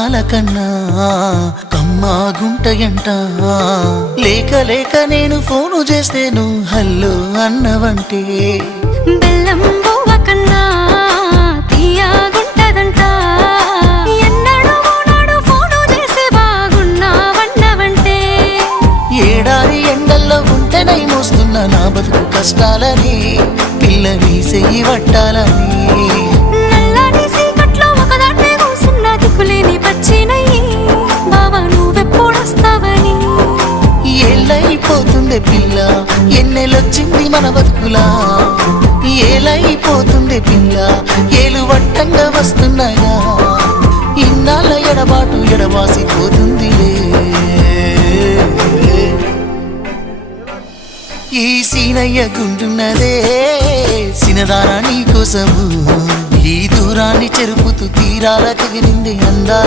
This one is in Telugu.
అందాల కన్నా కమ్మా గుంటయంట లేక లేక నేను ఫోను చేస్తే నువ్వు హల్లో అన్నవంటే బెల్లం బువ్వ కన్నా తీయగుంటదంట ఎన్నడూ నాడు ఫోను చేసి బాగున్నావన్నవంటే ఏడాది ఎండల్లో ఉంటేనై మోస్తున్న నా బతుకు కష్టాలని పిల్ల నీ చెయ్యి పట్టాలని నల్లని సీకట్లో ఒకదాన్నే కూసున్న దిక్కులేని పచ్చినయ్యి బావా నువ్వెప్పుడొస్తావని ఏళ్ళైపోతుంది పిల్ల ఎన్నెలొచ్చింది మన బతుకులా ఏలైపోతుంది పిల్ల ఏలు వట్టంగా వస్తున్నాయా ఇన్నాళ్ళ ఎడబాటు ఎడవాసిపోతుందిలే ఈ సీనయ్య గుంటున్నదే సినదానా నీ కోసము ఈ దూరాన్ని చెరుపుతూ తీరాల తెగిరింది అందా